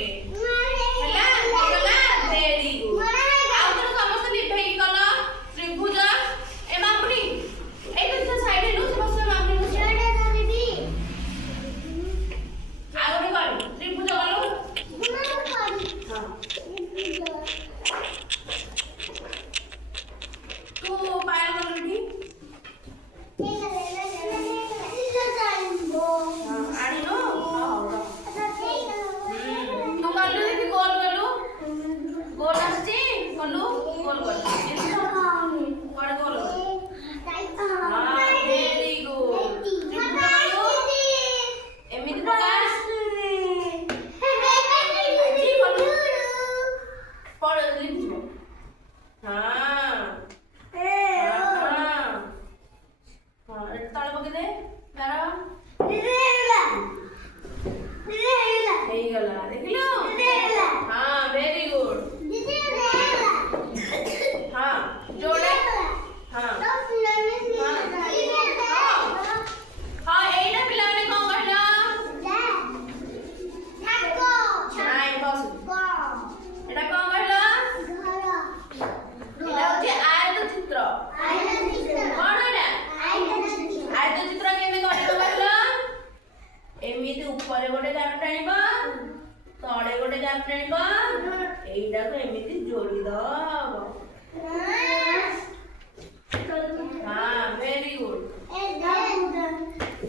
ଗୋଟେ ହେଲା ହେଇଗଲା ଭେରି ଗୁଡ୍ ଆଉ ଥରେ ସମସ୍ତେ ଲିଭେଇକି କଲ ତ୍ରିଭୁଜ ଏ ମାମୁନି ଏଇ ତ ସାଇଡ ରେ ଲୁଚ ବସ ମାମୁନି ବସ ଆଉ ଗୋଟେ କର ତ୍ରିଭୁଜ କଲୁ ତୁ ପାୟଲ କଲୁଟି ଆଣିଲୁ ତୁ କଲୁ ଦେଖି ଗୋଲ କଲୁ ଗୋଲ ଆସିଛି କଲୁ ଗୋଲ କଲୁ କୁଆଡେ ଗୋଲ ଭେରି ଗୁଡ୍ ଏମିତି ପ୍ରକାଶ ପଡ ଲିଖିବ ତଳେ ପକେଇଦେ ତାର ହେଇଗଲା ଦେଖିଲୁ ହଁ ଭେରି ଗୁଡ୍ ହଁ ଯୋଡ଼େ ହଁ ହଁ ଏଇଟା ପିଲାମାନେ କଣ କହିଲ ନାଇଁ ବସ ଏଇଟା କଣ କହିଲ ଏଇଟା ହଉଛି ଆୟତ ଚିତ୍ର କଣ ଏଇଟା ଆୟତ ଚିତ୍ର କେମିତି କରିବ କହିଲ ଏମିତି ଉପରେ ଗୋଟେ ଗାର ଟାଣିବ ତଳେ ଗୋଟେ ଗାର ଟାଣିବ ଏଇଟାକୁ ଏମିତି ଯୋଡ଼ି ଦବ ହଁ ଭେରି ଗୁଡ୍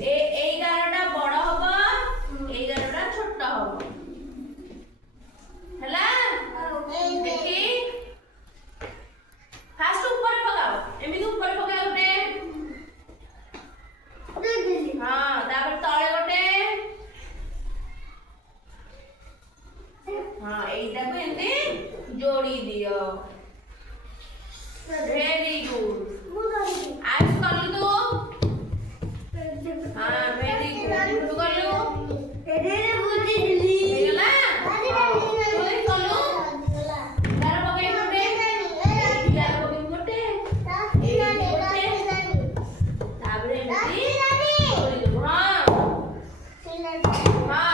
ଏଇ ଗାରଟା ବଡ ହବ ଏଇ ଗାରଟା ଛୋଟ ହବ ହେଲା ଦେଖି ଫାଷ୍ଟ ଉପରେ ପକାଅ ଏମିତି ଉପରେ ପକାଅ ଗୋଟେ ହଁ ତାପରେ ତଳେ ଗୋଟେ ହଁ ଏଇଟାକୁ ଏମିତି ଯୋଡ଼ି ଦିଅ ଭେରି ଗୁଡ୍ ଆୟୁଷ କଲୁ ତୁ ହଁ ଭେରି ଗୁଡ୍ ତୁ କଲୁ ହେଇଗଲା ତୁ ହିଁ କଲୁ ଗାର ପକେଇ ଗୋଟେ ଏଇଠି ଗାର ପକେଇ ଗୋଟେ ଏଇଠି ଗୋଟେ ତାପରେ ଏମିତି ଯୋଡ଼ି ଦେବୁ ହଁ ହଁ